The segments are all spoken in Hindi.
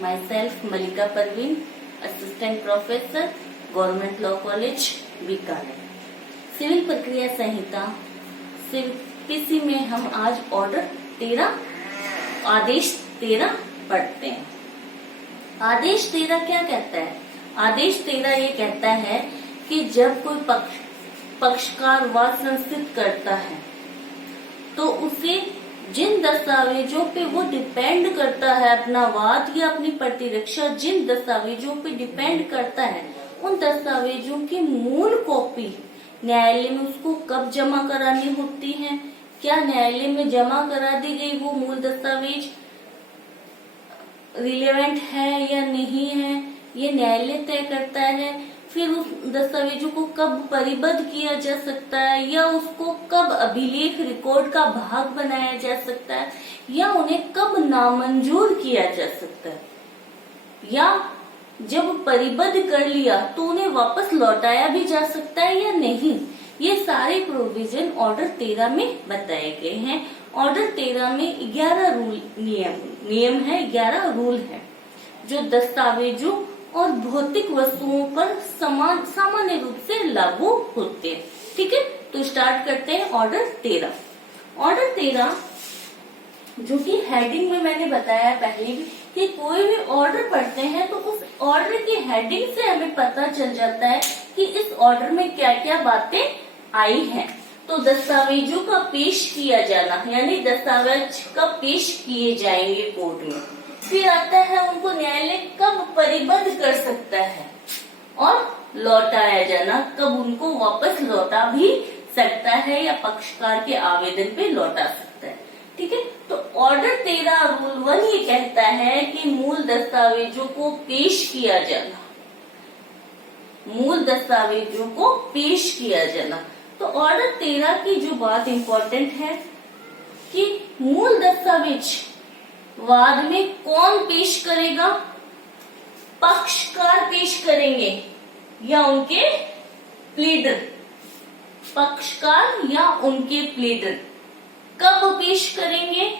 myself Malika Parveen, Assistant Professor, Government Law College, Bikaner. Civil प्रक्रिया संहिता पीसी में हम आज ऑर्डर 13 आदेश 13 पढ़ते हैं। आदेश 13 क्या कहता है? आदेश 13 ये कहता है कि जब कोई पक्षकार वाद संस्थित करता है तो उसे जिन दस्तावेजों पे वो डिपेंड करता है, अपना वाद या अपनी प्रतिरक्षा जिन दस्तावेजों पे डिपेंड करता है, उन दस्तावेजों की मूल कॉपी न्यायालय में उसको कब जमा करानी होती है, क्या न्यायालय में जमा करा दी गई वो मूल दस्तावेज रिलेवेंट है या नहीं है, ये न्यायालय तय करता है। फिर उस दस्तावेजों को कब परिबद्ध किया जा सकता है या उसको कब अभिलेख रिकॉर्ड का भाग बनाया जा सकता है या उन्हें कब नामंजूर किया जा सकता है, या जब परिबद्ध कर लिया तो उन्हें वापस लौटाया भी जा सकता है या नहीं। ये सारे प्रोविजन ऑर्डर 13 में बताए गए हैं। ऑर्डर 13 में 11 नियम है, 11 रूल है जो दस्तावेजों और भौतिक वस्तुओं पर सामान्य रूप से लागू होते हैं। ठीक है, तो स्टार्ट करते हैं ऑर्डर 13। ऑर्डर 13 जो कि हेडिंग में मैंने बताया पहले भी कि कोई भी ऑर्डर पढ़ते हैं तो उस ऑर्डर की हेडिंग से हमें पता चल जाता है कि इस ऑर्डर में क्या क्या बातें आई हैं। तो दस्तावेजों का पेश किया जाना, यानी दस्तावेज कब पेश किए जाएंगे कोर्ट में। फिर आता है उनको न्यायालय कब परिबद्ध कर सकता है, और लौटाया जाना, कब उनको वापस लौटा भी सकता है या पक्षकार के आवेदन पे लौटा सकता है। ठीक है, तो ऑर्डर 13 रूल 1 ये कहता है कि मूल दस्तावेजों को पेश किया जाना, मूल दस्तावेजों को पेश किया जाना। तो ऑर्डर 13 की जो बात इंपॉर्टेंट है कि मूल दस्तावेज वाद में कौन पेश करेगा? पक्षकार पेश करेंगे या उनके प्लीडर? पक्षकार या उनके प्लीडर कब पेश करेंगे?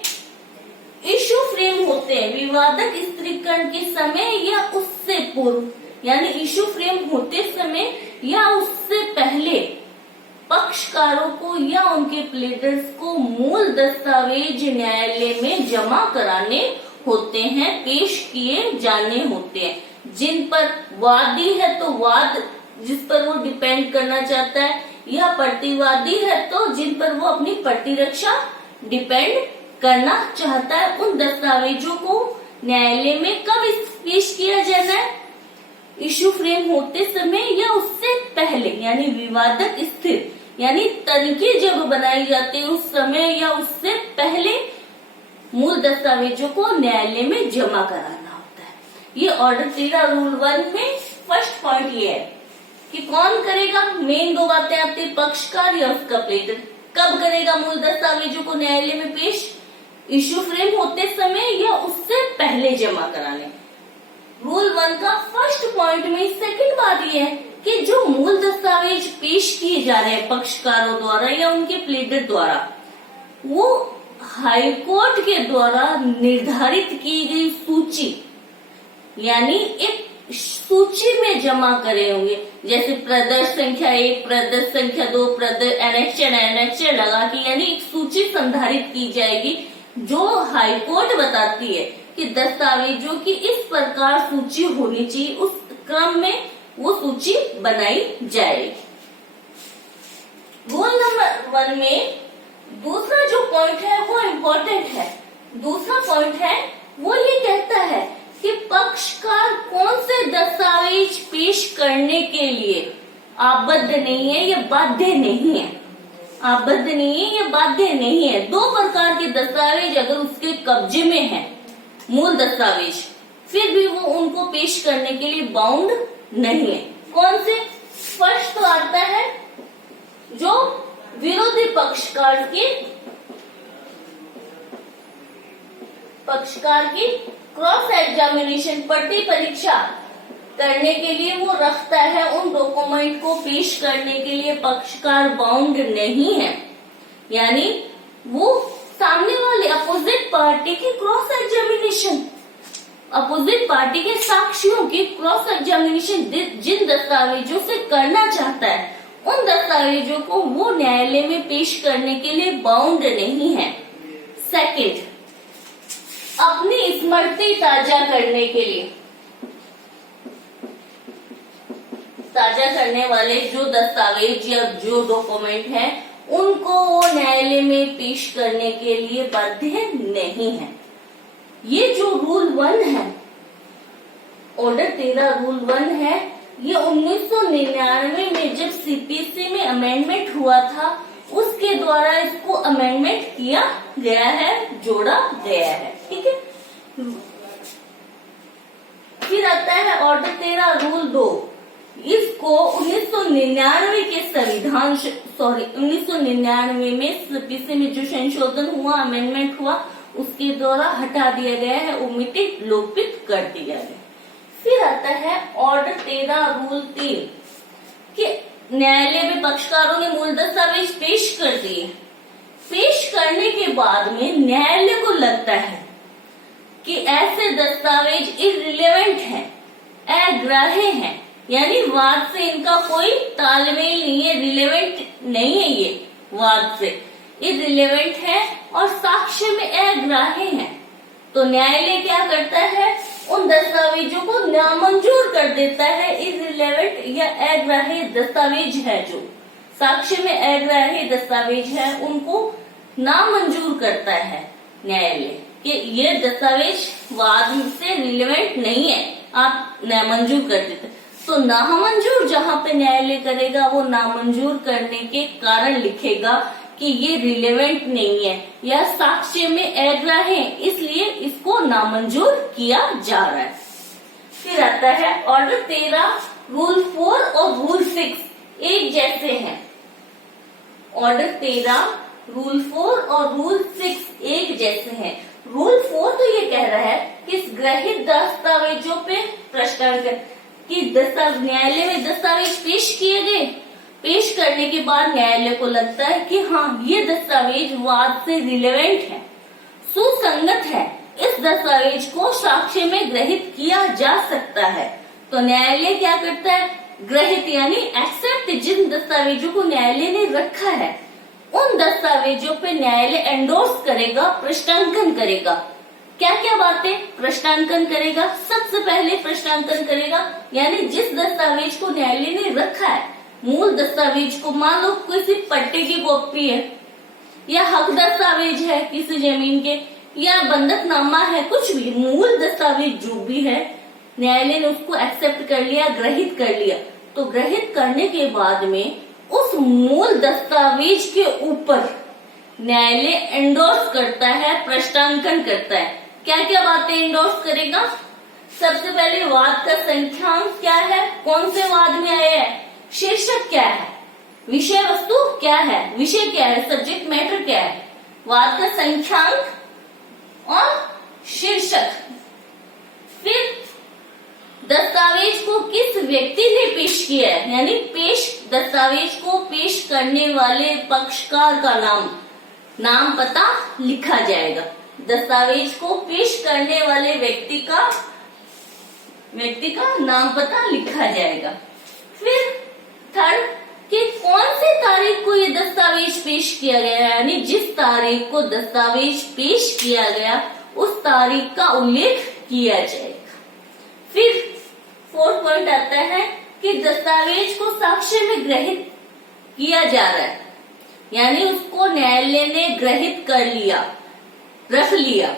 इशू फ्रेम होते हैं विवादक स्थिरीकरण के समय या उससे पूर्व, यानी इशू फ्रेम होते समय या उससे पहले पक्षकारों को या उनके प्लीडर्स को मूल दस्तावेज न्यायालय में जमा कराने होते हैं, पेश किए जाने होते हैं। जिन पर वादी है तो वाद जिस पर वो डिपेंड करना चाहता है, या प्रतिवादी है तो जिन पर वो अपनी प्रतिरक्षा डिपेंड करना चाहता है, उन दस्तावेजों को न्यायालय में कब पेश किया जाना है? इशू फ्रेम होते समय या उससे पहले, यानी विवादक स्थिर यानी तनखी जब बनाई जाती है उस समय या उससे पहले मूल दस्तावेजों को न्यायालय में जमा कराना होता है। ये ऑर्डर 13 रूल 1 में फर्स्ट पॉइंट ये है कि कौन करेगा। मेन दो बातें आती है, पक्षकार या उसका प्लीडर। कब करेगा मूल दस्तावेजों को न्यायालय में पेश? इशू फ्रेम होते समय या उससे पहले जमा कराने। रूल 1 का फर्स्ट पॉइंट में सेकंड बात ये है कि जो मूल दस्तावेज पेश किए जा रहे हैं पक्षकारों द्वारा या उनके प्लीडर द्वारा, वो हाईकोर्ट के द्वारा निर्धारित की गई सूची, यानी एक सूची में जमा करे होंगे। जैसे प्रदर्श संख्या 1, प्रदर्श संख्या 2, प्रदर्श एनेक्चर लगा के, यानी एक सूची संधारित की जाएगी जो हाईकोर्ट बताती है कि दस्तावेजों की इस प्रकार सूची होनी चाहिए। उस क्रम में वो सूची बनाई जाएगी। रूल नंबर 1 में दूसरा जो पॉइंट है वो इम्पोर्टेंट है। दूसरा पॉइंट है वो ये कहता है कि पक्षकार कौन से दस्तावेज पेश करने के लिए आबद्ध नहीं है या बाध्य नहीं है। आबद्ध नहीं है या बाध्य नहीं है। 2 प्रकार के दस्तावेज अगर उसके कब्जे में है, मूल दस्तावेज, फिर भी वो उनको पेश करने के लिए बाउंड नहीं है। कौन से? फर्स्ट तो आता है जो विरोधी पक्षकार की क्रॉस एग्जामिनेशन प्रति परीक्षा करने के लिए वो रखता है, उन डॉक्यूमेंट को पेश करने के लिए पक्षकार बाउंड नहीं है। यानी वो सामने वाले अपोजिट पार्टी की क्रॉस एग्जामिनेशन अपोजिट पार्टी के साक्षियों की क्रॉस एग्जामिनेशन जिन दस्तावेजों से करना चाहता है उन दस्तावेजों को वो न्यायालय में पेश करने के लिए बाउंड नहीं है। सेकंड, अपनी स्मृति ताजा करने के लिए, ताजा करने वाले जो दस्तावेज या जो डॉक्यूमेंट है उनको वो न्यायालय में पेश करने के लिए बाध्य नहीं है। ये जो रूल 1 है, ऑर्डर 13 रूल 1 है, ये 1999 में जब सीपीसी में अमेंडमेंट हुआ था उसके द्वारा इसको अमेंडमेंट किया गया है, जोड़ा गया है। ठीक है। फिर आता है ऑर्डर 13 रूल 2। इसको 1999 के संविधान 1999 में सीपीसी में जो संशोधन हुआ, अमेंडमेंट हुआ, उसके द्वारा हटा दिया गया है, ओमिटेड, लोपित कर दिया गया। फिर आता है ऑर्डर 13 रूल 3 कि न्यायालय में पक्षकारों ने मूल दस्तावेज पेश कर दिए। पेश करने के बाद में न्यायालय को लगता है कि ऐसे दस्तावेज इररिलेवेंट हैं, अग्राह्य हैं, यानी वाद से इनका कोई तालमेल नहीं है, रिलेवेंट नहीं है, ये वाद से इररिलेवेंट है और साक्ष्य में अग्राह्य है, तो न्यायालय क्या करता है, उन दस्तावेजों को नामंजूर कर देता है। इररिलेवेंट या अग्राह्य दस्तावेज है, जो साक्ष्य में अग्राह्य दस्तावेज है, उनको नामंजूर करता है न्यायालय कि ये दस्तावेज वाद से रिलेवेंट नहीं है, आप नामंजूर कर देते। तो नामंजूर जहां पे न्यायालय करेगा वो नामंजूर करने के कारण लिखेगा कि ये रिलेवेंट नहीं है या साक्ष्य में अग्राह्य है, इसलिए इसको नामंजूर किया जा रहा है। फिर आता है ऑर्डर 13 रूल 4 और रूल 6 एक जैसे हैं। ऑर्डर 13 रूल 4 और रूल 6 एक जैसे हैं। रूल 4 तो ये कह रहा है कि ग्रहित दस्तावेजों पे प्रश्नांकन कि न्यायालय में दस्तावेज पेश किए गए, पेश करने के बाद न्यायालय को लगता है कि हाँ ये दस्तावेज वाद से रिलेवेंट है, सुसंगत है, इस दस्तावेज को साक्ष्य में ग्रहित किया जा सकता है, तो न्यायालय क्या करता है, ग्रहित यानी एक्सेप्ट, जिन दस्तावेजों को न्यायालय ने रखा है उन दस्तावेजों पे न्यायालय एंडोर्स करेगा, प्रश्नांकन करेगा। क्या क्या बातें प्रश्नांकन करेगा, सबसे पहले प्रश्नांकन करेगा यानी जिस दस्तावेज को न्यायालय ने रखा है, मूल दस्तावेज को, मान लो किसी पट्टे की कॉपी है या हक दस्तावेज है किसी जमीन के या बंधकनामा है, कुछ भी मूल दस्तावेज जो भी है न्यायालय ने उसको एक्सेप्ट कर लिया, ग्रहित कर लिया, तो ग्रहित करने के बाद में उस मूल दस्तावेज के ऊपर न्यायालय एंडोर्स करता है, प्रश्नांकन करता है। क्या क्या बातें एंडोर्स करेगा, सबसे पहले वाद का संख्यांक क्या है, कौन से वाद में आया है, शीर्षक क्या है, विषय वस्तु क्या है, विषय क्या है, सब्जेक्ट मैटर क्या है, वाद का संख्यांक और शीर्षक। फिर दस्तावेज को किस व्यक्ति ने पेश किया है, यानी दस्तावेज को पेश करने वाले पक्षकार का नाम पता लिखा जाएगा। दस्तावेज को पेश करने वाले व्यक्ति का नाम पता लिखा जाएगा। फिर थर्ड कि कौन सी तारीख को ये दस्तावेज पेश किया गया है, यानी जिस तारीख को दस्तावेज पेश किया गया उस तारीख का उल्लेख किया जाएगा। फिर फोर्थ पॉइंट आता है कि दस्तावेज को साक्ष्य में ग्रहित किया जा रहा है, यानी उसको न्यायालय ने ग्रहित कर लिया, रख लिया,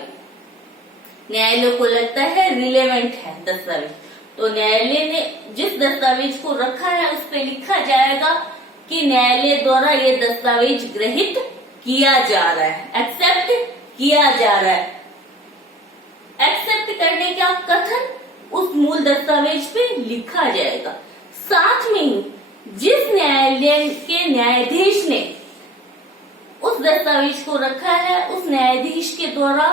न्यायालय को लगता है रिलेवेंट है दस्तावेज, तो न्यायालय ने जिस दस्तावेज को रखा है उस पर लिखा जाएगा कि न्यायालय द्वारा ये दस्तावेज ग्रहित किया जा रहा है, एक्सेप्ट किया जा रहा है। एक्सेप्ट करने का कथन उस मूल दस्तावेज पे लिखा जाएगा। साथ में ही जिस न्यायालय के न्यायाधीश ने उस दस्तावेज को रखा है उस न्यायाधीश के द्वारा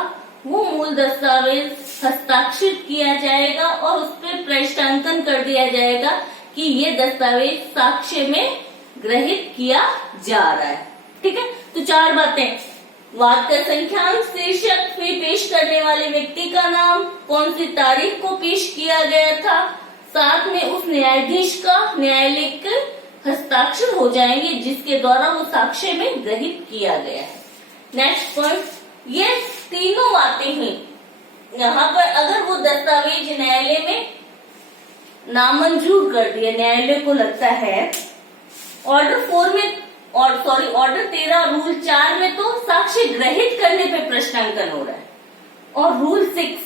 वो मूल दस्तावेज हस्ताक्षरित किया जाएगा और उस पर प्रश्नांकन कर दिया जाएगा कि ये दस्तावेज साक्ष्य में ग्रहित किया जा रहा है। ठीक है, तो चार बातें, वाद का संख्यांक, शीर्षक, फिर पेश करने वाले व्यक्ति का नाम, कौन सी तारीख को पेश किया गया था, साथ में उस न्यायाधीश का न्यायालय के हस्ताक्षर हो जाएंगे जिसके द्वारा वो साक्ष्य में ग्रहित किया गया है। नेक्स्ट पॉइंट, ये तीनों बातें हैं। यहाँ पर अगर वो दस्तावेज न्यायालय में नामंजूर कर दिया, न्यायालय को लगता है ऑर्डर 4 में ऑर्डर 13 रूल 4 में तो साक्ष्य ग्रहित करने पे प्रश्नांकन हो रहा है, और रूल 6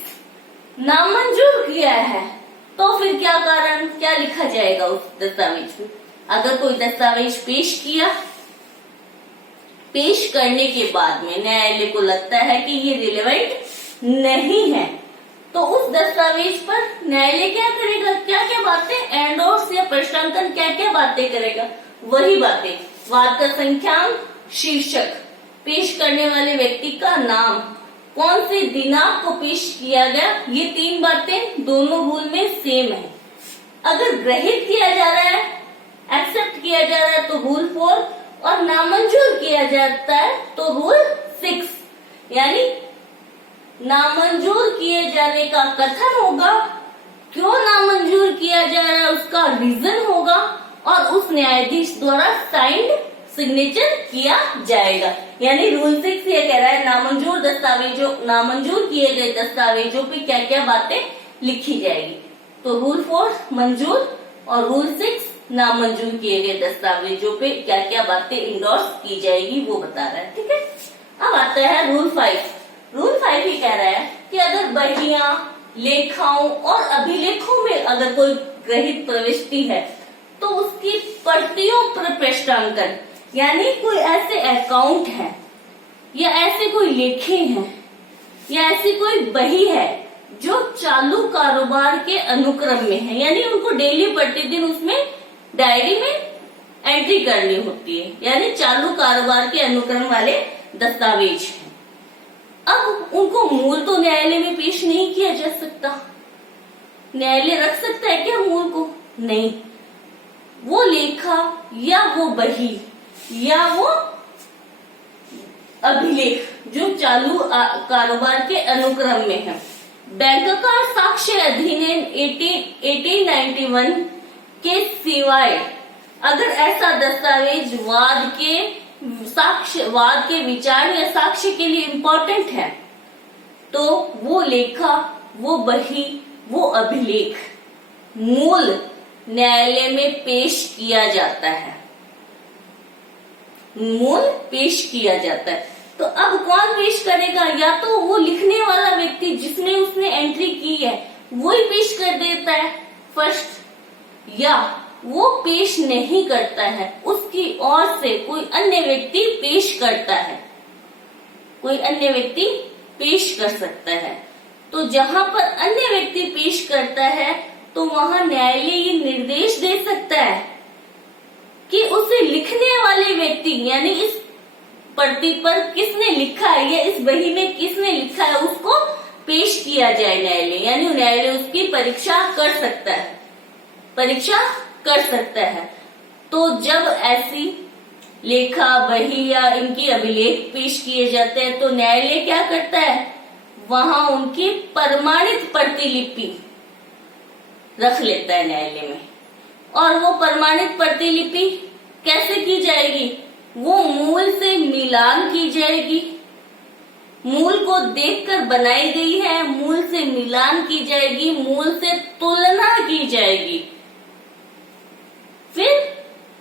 नामंजूर किया है, तो फिर क्या कारण, क्या लिखा जाएगा उस दस्तावेज में। अगर कोई दस्तावेज पेश किया, पेश करने के बाद में न्यायालय को लगता है कि ये रिलेवेंट नहीं है, तो उस दस्तावेज पर न्यायालय क्या करेगा, क्या क्या बातें एंडोर्स या प्रश्नांकन क्या क्या बातें करेगा, वही बातें, वाद का संख्यांक, शीर्षक, पेश करने वाले व्यक्ति का नाम, कौन से दिनांक को पेश किया गया, ये 3 बातें दोनों रूल में सेम है। अगर ग्रहित किया जा रहा है, एक्सेप्ट किया जा रहा है तो रूल 4, और नामंजूर किया जाता है तो रूल 6। यानी नामंजूर किए जाने का कथन होगा, क्यों नामंजूर किया जा रहा है उसका रीजन होगा, और उस न्यायाधीश द्वारा साइंड सिग्नेचर किया जाएगा। यानी रूल 6 ये कह रहा है नामंजूर किए गए दस्तावेजों पे क्या क्या बातें लिखी जाएगी। तो रूल 4 मंजूर और रूल 6 नामंजूर किए गए दस्तावेजों पे क्या क्या बातें इंडोर्स की जाएगी वो बता रहा है। ठीक है, अब आता है रूल 5। रूल 5 ही कह रहा है कि अगर बहियां, लेखाओं और अभिलेखों में अगर कोई ग्रहित प्रविष्टि है तो उसकी प्रतियों पर प्रश्नांकन, यानी कोई ऐसे अकाउंट है या ऐसे कोई लेखे हैं या ऐसी कोई बही है जो चालू कारोबार के अनुक्रम में है, यानी उनको डेली प्रतिदिन उसमें डायरी में एंट्री करनी होती है, यानी चालू कारोबार के अनुक्रम वाले दस्तावेज हैं। अब उनको मूल तो न्यायालय में पेश नहीं किया जा सकता, न्यायालय रख सकता है क्या मूल को? नहीं, वो लेखा या वो बही या वो अभिलेख जो चालू कारोबार के अनुक्रम में है, बैंककार साक्ष्य अधिनियम 1891 के सिवाय अगर ऐसा दस्तावेज वाद के विचार या साक्ष्य के लिए इम्पोर्टेंट है तो वो लेखा, वो बही, वो अभिलेख मूल न्यायालय में पेश किया जाता है, मूल पेश किया जाता है। तो अब कौन पेश करेगा? या तो वो लिखने वाला व्यक्ति जिसने उसने एंट्री की है वो ही पेश कर देता है फर्स्ट, या वो पेश नहीं करता है, उसकी ओर से कोई अन्य व्यक्ति पेश करता है, कोई अन्य व्यक्ति पेश कर सकता है। तो जहां पर अन्य व्यक्ति पेश करता है तो वहां न्यायालय ये निर्देश दे सकता है कि उसे लिखने वाले व्यक्ति, यानी इस प्रति पर किसने लिखा है या इस बही में किसने लिखा है उसको पेश किया जाए न्यायालय, यानी न्यायालय उसकी परीक्षा कर सकता है, परीक्षा कर सकता है। तो जब ऐसी लेखा, बही या इनकी अभिलेख पेश किए जाते हैं तो न्यायालय क्या करता है, वहां उनकी प्रमाणित प्रतिलिपि रख लेता है न्यायालय में। और वो प्रमाणित प्रतिलिपि कैसे की जाएगी? वो मूल से मिलान की जाएगी, मूल को देखकर बनाई गई है, मूल से मिलान की जाएगी, मूल से तुलना की जाएगी, फिर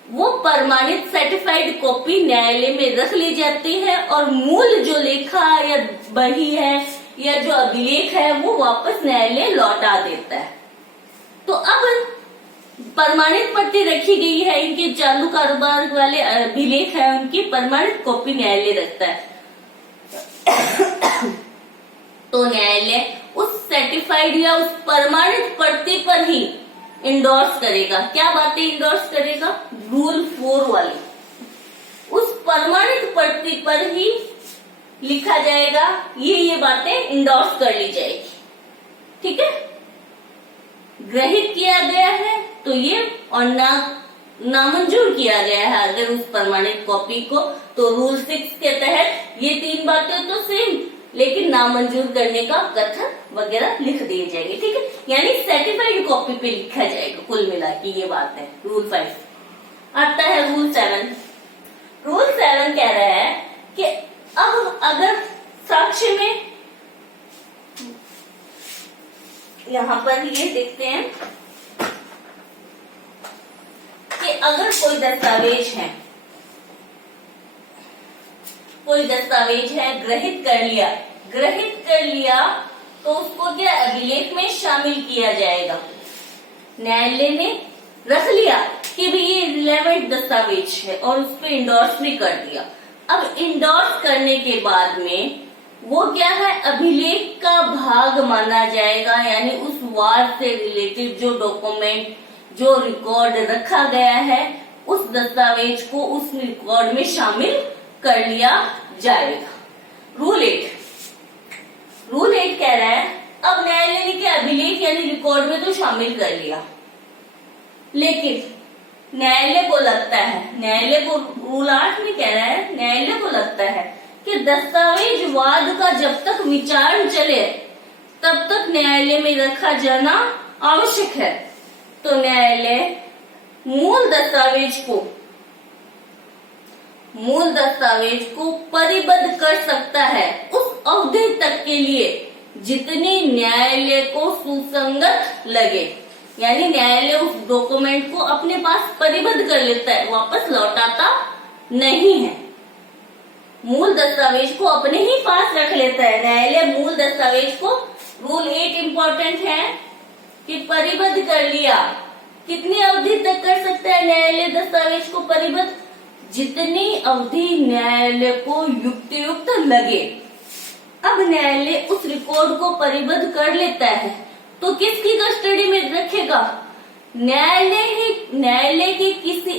वो प्रमाणित सर्टिफाइड कॉपी न्यायालय में रख ली जाती है और मूल जो लेखा या बही है या जो अभिलेख है वो वापस न्यायालय लौटा देता है। तो अब प्रमाणित प्रति रखी गई है, इनके चालू कारोबार वाले अभिलेख है उनकी प्रमाणित कॉपी न्यायालय रखता है। तो न्यायालय उस सर्टिफाइड या उस प्रमाणित प्रति पर ही इंडोर्स करेगा। क्या बातें इंडोर्स करेगा? रूल 4 वाली, उस प्रमाणित प्रति पर ही लिखा जाएगा, ये बातें इंडोर्स कर ली जाएगी। ठीक है, ग्रहित किया गया है तो ये, और ना नामंजूर किया गया है अगर उस प्रमाणित कॉपी को, तो रूल 6 के तहत ये 3 बातें तो सेम, लेकिन नामंजूर करने का कथन वगैरह लिख दिए जाएंगे। ठीक है, यानी सर्टिफाइड कॉपी पे लिखा जाएगा। कुल मिला के ये बात है। रूल 5 आता है रूल 7। रूल 7 कह रहा है कि अब अगर साक्ष्य में, यहां पर ये देखते हैं कि अगर कोई दस्तावेज है, ग्रहित कर लिया तो उसको क्या अभिलेख में शामिल किया जाएगा। न्यायालय ने रख लिया कि भी ये रिलेवेंट दस्तावेज है और उस पर इंडोर्स भी कर दिया। अब इंडोर्स करने के बाद में वो क्या है, अभिलेख का भाग माना जाएगा, यानी उस वाद से रिलेटेड जो डॉक्यूमेंट, जो रिकॉर्ड रखा गया है, उस दस्तावेज को उस रिकॉर्ड में शामिल कर लिया जाएगा। रूल 8 कह रहा है अब न्यायालय ने क्या अभिलेख यानी रिकॉर्ड में तो शामिल कर लिया, लेकिन न्यायालय को लगता है, रूल 8 में कह रहा है न्यायालय को लगता है कि दस्तावेज वाद का जब तक विचार चले तब तक न्यायालय में रखा जाना आवश्यक है। तो न्यायालय मूल दस्तावेज को परिबद्ध कर सकता है उस अवधि तक के लिए जितनी न्यायालय को सुसंगत लगे, यानी न्यायालय उस डॉक्यूमेंट को अपने पास परिबद्ध कर लेता है, वापस लौटाता नहीं है। मूल दस्तावेज को अपने ही पास रख लेता है न्यायालय। मूल दस्तावेज को, रूल 8 इम्पोर्टेंट है कि परिबद्ध कर लिया। कितनी अवधि तक कर सकता है न्यायालय दस्तावेज को परिबद्ध? जितनी अवधि न्यायालय को युक्त लगे। अब न्यायालय उस रिकॉर्ड को परिबद्ध कर लेता है तो किसकी कस्टडी में रखेगा? न्यायालय के किसी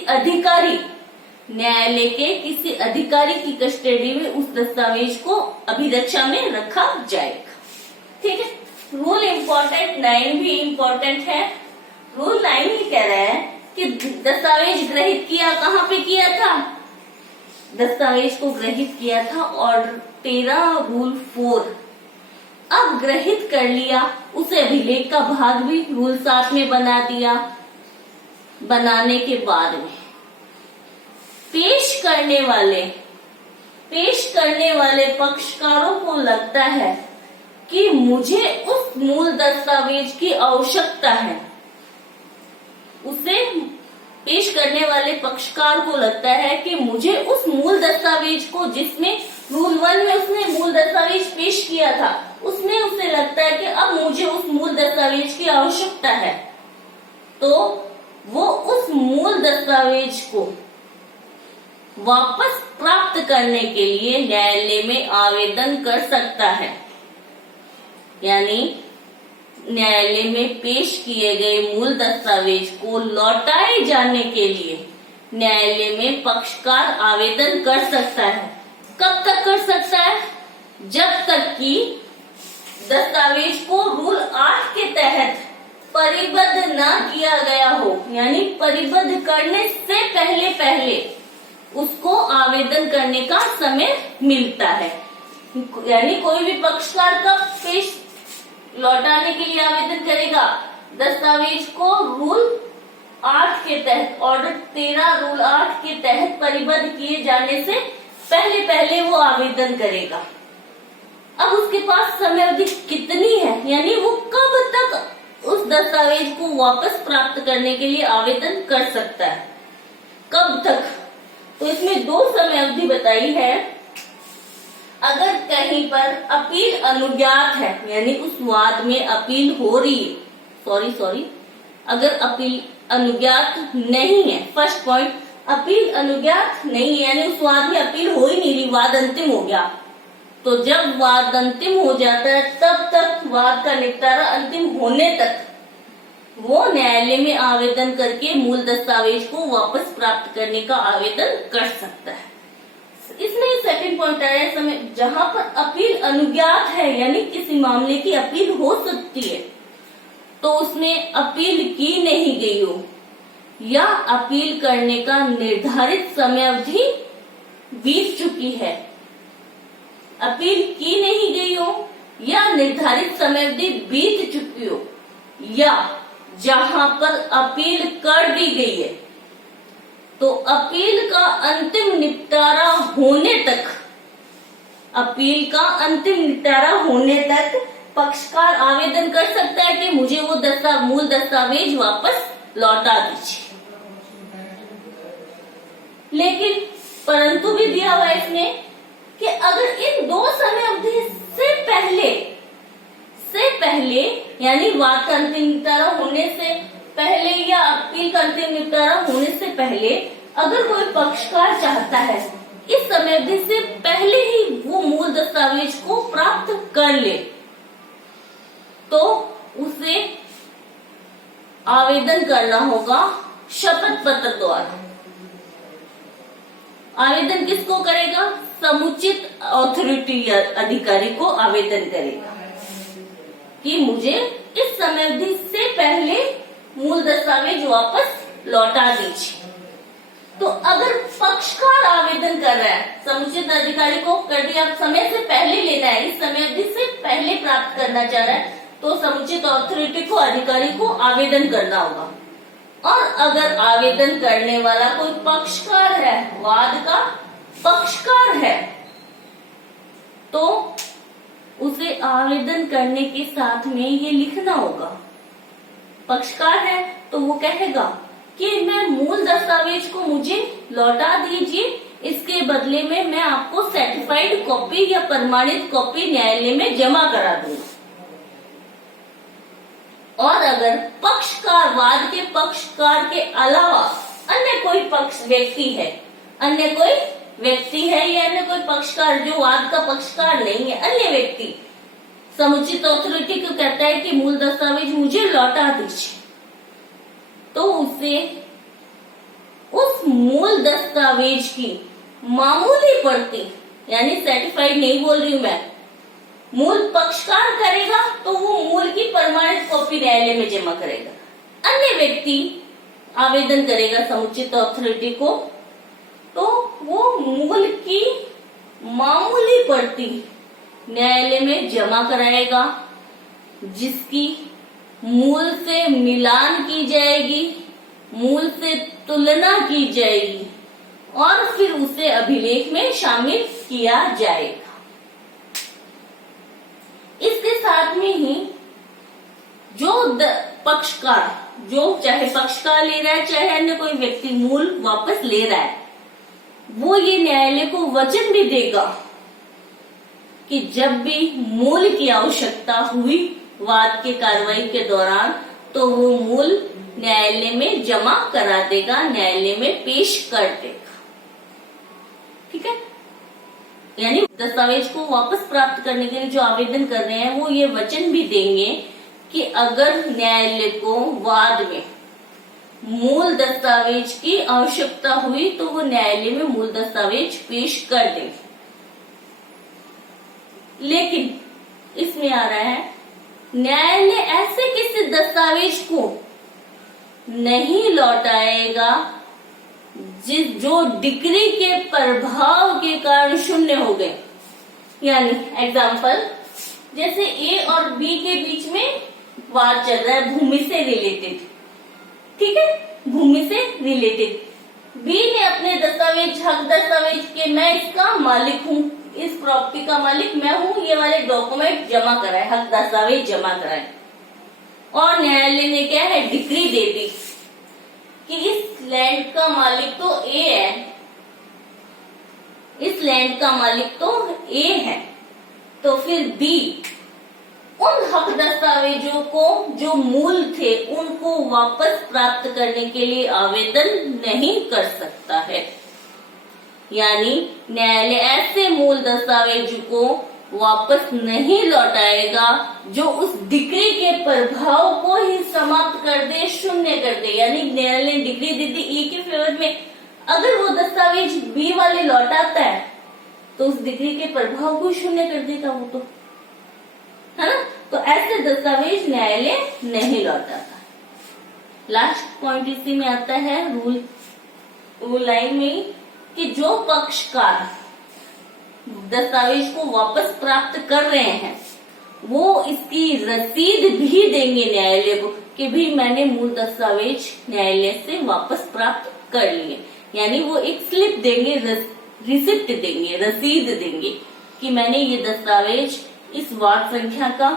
अधिकारी की कस्टडी में उस दस्तावेज को अभिरक्षा में रखा जाएगा। ठीक है, रूल इम्पोर्टेंट 9 भी इम्पोर्टेंट है। रूल 9 ही कह रहा है कि दस्तावेज ग्रहित किया, कहाँ पे किया था? दस्तावेज को ग्रहित किया था ऑर्डर 13 रूल 4। अब ग्रहित कर लिया, उसे अभिलेख का भाग भी रूल 7 में बना दिया। बनाने के बाद में पेश करने वाले पक्षकारों को लगता है कि मुझे उस मूल दस्तावेज की आवश्यकता है। उसे पेश करने वाले पक्षकार को लगता है कि मुझे उस मूल दस्तावेज को, जिसमें रूल 1 में उसने मूल दस्तावेज पेश किया था, उसमें उसे लगता है कि अब मुझे उस मूल दस्तावेज की आवश्यकता है, तो वो उस मूल दस्तावेज को वापस प्राप्त करने के लिए न्यायालय में आवेदन कर सकता है। यानी न्यायालय में पेश किए गए मूल दस्तावेज को लौटाए जाने के लिए न्यायालय में पक्षकार आवेदन कर सकता है। कब तक कर सकता है? जब तक कि दस्तावेज को रूल 8 के तहत परिबद्ध न किया गया हो, यानी परिबद्ध करने से पहले उसको आवेदन करने का समय मिलता है। यानी कोई भी पक्षकार कब पेश लौटाने के लिए आवेदन करेगा? दस्तावेज को रूल 8 के तहत, ऑर्डर 13 रूल 8 के तहत परिबद्ध किए जाने से पहले वो आवेदन करेगा। अब उसके पास समय अवधि कितनी है, यानी वो कब तक उस दस्तावेज को वापस प्राप्त करने के लिए आवेदन कर सकता है, कब तक? तो इसमें 2 समय अवधि बताई है। अगर कहीं पर अपील अनुज्ञात है, यानी उस वाद में अपील हो रही है, सॉरी, अगर अपील अनुज्ञात नहीं है, फर्स्ट पॉइंट, अपील अनुज्ञात नहीं है, यानी उस वाद में अपील हो ही नहीं रही, वाद अंतिम हो गया। तो जब वाद अंतिम हो जाता है तब तक वाद का निपटारा अंतिम होने तक वो न्यायालय में आवेदन करके मूल दस्तावेज को वापस प्राप्त करने का आवेदन कर सकता है। इसमें सेकंड पॉइंट आया समय, जहां पर अपील अनुज्ञात है, यानी किसी मामले की अपील हो सकती है तो उसमें अपील की नहीं गई हो, या अपील करने का निर्धारित समय अवधि बीत चुकी है, अपील की नहीं गई हो या निर्धारित समय अवधि बीत चुकी हो, या जहां पर अपील कर दी गई है तो अपील का अंतिम निपटारा होने तक, अपील का अंतिम निपटारा होने तक पक्षकार आवेदन कर सकता है कि मुझे वो मूल दस्तावेज वापस लौटा दीजिए। लेकिन परंतु भी दिया हुआ है इसने कि अगर इन 2 समय अवधि से पहले यानी वाद का अंतिम निपटारा होने से पहले या अपील का अंतिम निपटारा होने से पहले अगर कोई पक्षकार चाहता है इस समय अवधि से पहले ही वो मूल दस्तावेज को प्राप्त कर ले, तो उसे आवेदन करना होगा शपथ पत्र द्वारा। आवेदन किसको करेगा? समुचित अथॉरिटी अधिकारी को आवेदन करेगा कि मुझे इस समय अवधि से पहले मूल दस्तावेज वापस लौटा दीजिए। तो अगर पक्षकार आवेदन कर रहा है, समुचित अधिकारी को कर दिया, समय से पहले लेना है, इस समय अवधि से पहले प्राप्त करना चाह रहा है, तो समुचित अथॉरिटी को, अधिकारी को आवेदन करना होगा। और अगर आवेदन करने वाला कोई पक्षकार है, वाद का पक्षकार है, तो उसे आवेदन करने के साथ में ये लिखना होगा। पक्षकार है तो वो कहेगा कि मैं मूल दस्तावेज को मुझे लौटा दीजिए, इसके बदले में मैं आपको सर्टिफाइड कॉपी या प्रमाणित कॉपी न्यायालय में जमा करा दूंगा। और अगर पक्षकार, वाद के पक्षकार के अलावा अन्य कोई अन्य कोई व्यक्ति है या अन्य कोई पक्षकार जो वाद का पक्षकार नहीं है, अन्य व्यक्ति समुचित अथॉरिटी को कहता है कि मूल दस्तावेज मुझे लौटा दीजिए, तो उसे उस मूल दस्तावेज की मामूली प्रति, यानी सर्टिफाइड नहीं बोल रही हूं मैं, मूल पक्षकार करेगा तो वो मूल की प्रमाणित कॉपी न्यायालय में जमा करेगा। अन्य व्यक्ति आवेदन करेगा समुचित अथॉरिटी को, तो वो मूल की मामूली प्रति न्यायालय में जमा कराएगा, जिसकी मूल से मिलान की जाएगी, मूल से तुलना की जाएगी और फिर उसे अभिलेख में शामिल किया जाएगा। इसके साथ में ही जो पक्षकार, जो चाहे पक्षकार ले रहा है चाहे अन्य कोई व्यक्ति मूल वापस ले रहा है, वो ये न्यायालय को वचन भी देगा कि जब भी मूल की आवश्यकता हुई वाद के कार्रवाई के दौरान, तो वो मूल न्यायालय में जमा करा देगा, न्यायालय में पेश कर देगा। ठीक है, यानी दस्तावेज को वापस प्राप्त करने के लिए जो आवेदन कर रहे हैं वो ये वचन भी देंगे कि अगर न्यायालय को वाद में मूल दस्तावेज की आवश्यकता हुई तो वो न्यायालय में मूल दस्तावेज पेश कर देंगे। लेकिन इसमें आ रहा है, न्यायालय ऐसे किसी दस्तावेज को नहीं लौटाएगा जो डिक्री के प्रभाव के कारण शून्य हो गए। यानी एग्जाम्पल, जैसे ए और बी के बीच में वाद चल रहा है भूमि से रिलेटेड, ठीक है, भूमि से रिलेटेड। बी ने अपने दस्तावेज, हक दस्तावेज के मैं इसका मालिक हूँ, इस प्रॉपर्टी का मालिक मैं हूँ, ये वाले डॉक्यूमेंट जमा कराए, हक दस्तावेज जमा कराए, और न्यायालय ने क्या है, डिक्री दे दी कि इस लैंड का मालिक तो ए है, इस लैंड का मालिक तो ए है। तो फिर बी उन हक दस्तावेजों को जो मूल थे उनको वापस प्राप्त करने के लिए आवेदन नहीं कर सकता है। यानी न्यायालय ऐसे मूल दस्तावेज को वापस नहीं लौटाएगा जो उस डिक्री के प्रभाव को ही समाप्त कर दे, शून्य कर दे। यानी न्यायालय ने डिक्री दी थी ई के फेवर में, अगर वो दस्तावेज बी वाले लौटाता है तो उस डिक्री के प्रभाव को शून्य कर देगा वो, तो है ना। तो ऐसे दस्तावेज न्यायालय नहीं लौटाता। लास्ट पॉइंट इसी में आता है रूल लाइन में कि जो पक्षकार दस्तावेज को वापस प्राप्त कर रहे हैं वो इसकी रसीद भी देंगे न्यायालय को कि भी मैंने मूल दस्तावेज न्यायालय से वापस प्राप्त कर लिए। यानी वो एक स्लिप देंगे, रिसिप्ट देंगे, रसीद देंगे कि मैंने ये दस्तावेज इस वार्ड संख्या का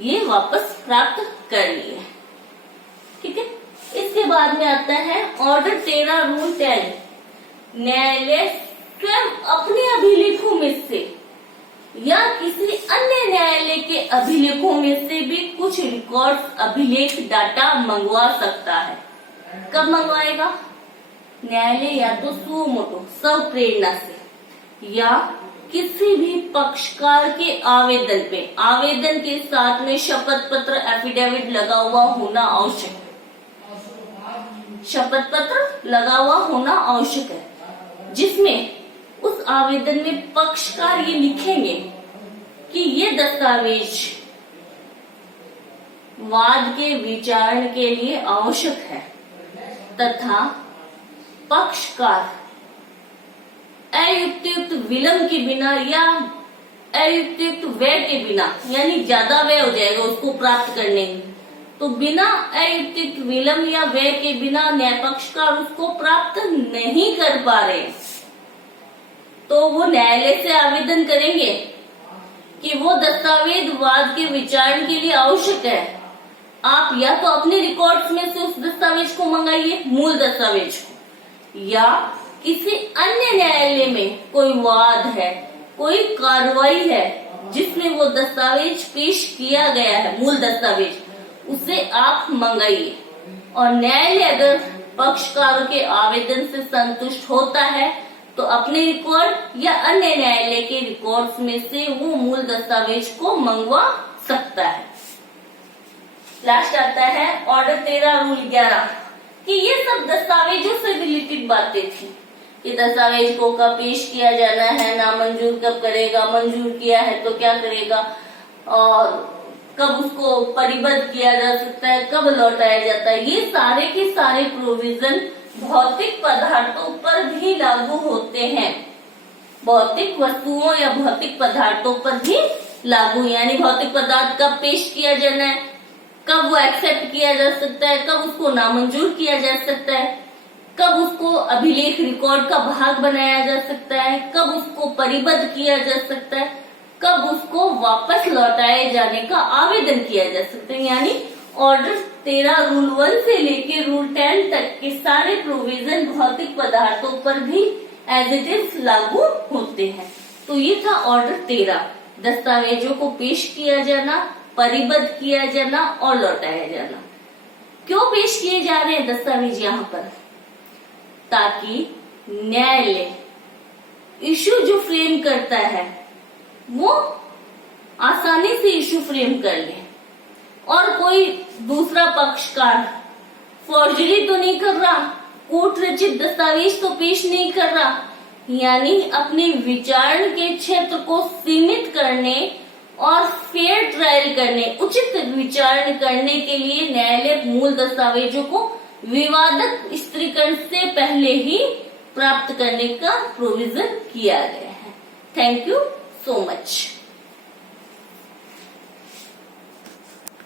ये वापस प्राप्त कर लिए। ठीक है। इसके बाद में आता है ऑर्डर 13 रूल 10। न्यायालय स्वयं अपने अभिलेखों में से या किसी अन्य न्यायालय के अभिलेखों में से भी कुछ रिकॉर्ड अभिलेख डाटा मंगवा सकता है। कब मंगवाएगा? न्यायालय या तो सुओ मोटो स्व प्रेरणा से या किसी भी पक्षकार के आवेदन पे, आवेदन के साथ में शपथ पत्र एफिडेविट लगा हुआ होना आवश्यक है। शपथ पत्र लगा हुआ होना आवश्यक है जिसमें उस आवेदन में पक्षकार ये लिखेंगे कि ये दस्तावेज वाद के विचारण के लिए आवश्यक है तथा पक्षकार अयुक्तियुक्त विलंब के बिना या अयुक्तियुक्त व्यय के बिना, यानी ज्यादा व्यय हो जाएगा उसको प्राप्त करने में, तो बिना अयुक्तियुक्त विलंब या व्यय के बिना न्याय पक्षकार उसको प्राप्त नहीं कर पा रहे तो वो न्यायालय से आवेदन करेंगे कि वो दस्तावेज वाद के विचारण के लिए आवश्यक है। आप या तो अपने रिकॉर्ड्स में से उस दस्तावेज को मंगाइए, मूल दस्तावेज को, या किसी अन्य न्यायालय में कोई वाद है, कोई कार्रवाई है जिसमें वो दस्तावेज पेश किया गया है, मूल दस्तावेज, उसे आप मंगाइए। और न्यायालय अगर पक्षकारों के आवेदन से संतुष्ट होता है तो अपने रिकॉर्ड या अन्य न्यायालय के रिकॉर्ड्स में से वो मूल दस्तावेज को मंगवा सकता है। लास्ट आता है ऑर्डर 13 रूल 11 कि ये सब दस्तावेजों से रिलेटेड बातें थी कि दस्तावेज को कब पेश किया जाना है, नामंजूर कब करेगा, मंजूर किया है तो क्या करेगा, और कब उसको परिबद्ध किया जा सकता है, कब लौटाया जाता है। ये सारे के सारे प्रोविजन भौतिक पदार्थों पर भी लागू होते हैं, भौतिक वस्तुओं या भौतिक पदार्थों पर भी लागू। यानी भौतिक पदार्थ कब पेश किया जाना है, कब वो एक्सेप्ट किया जा सकता है, कब उसको नामंजूर किया जा सकता है, कब उसको अभिलेख रिकॉर्ड का भाग बनाया जा सकता है, कब उसको परिबद्ध किया जा सकता है, कब उसको वापस लौटाए जाने का आवेदन किया जा सकता है। यानी ऑर्डर 13 रूल 1 से लेके रूल 10 तक के सारे प्रोविजन भौतिक पदार्थों पर भी एज इट इज लागू होते हैं। तो ये था ऑर्डर 13, दस्तावेजों को पेश किया जाना, परिबद्ध किया जाना और लौटाया जाना। क्यों पेश किए जा रहे हैं दस्तावेज यहाँ पर? ताकि न्यायालय इश्यू जो फ्रेम करता है वो आसानी से इश्यू फ्रेम कर ले और कोई दूसरा पक्षकार फॉर्जरी तो नहीं कर रहा, कोर्ट रचित दस्तावेज तो पेश नहीं कर रहा। यानी अपने विचारण के क्षेत्र को सीमित करने और फेयर ट्रायल करने, उचित विचारण करने के लिए न्यायालय मूल दस्तावेजों को विवादक स्त्रीकरण से पहले ही प्राप्त करने का प्रोविजन किया गया है। Thank you so much.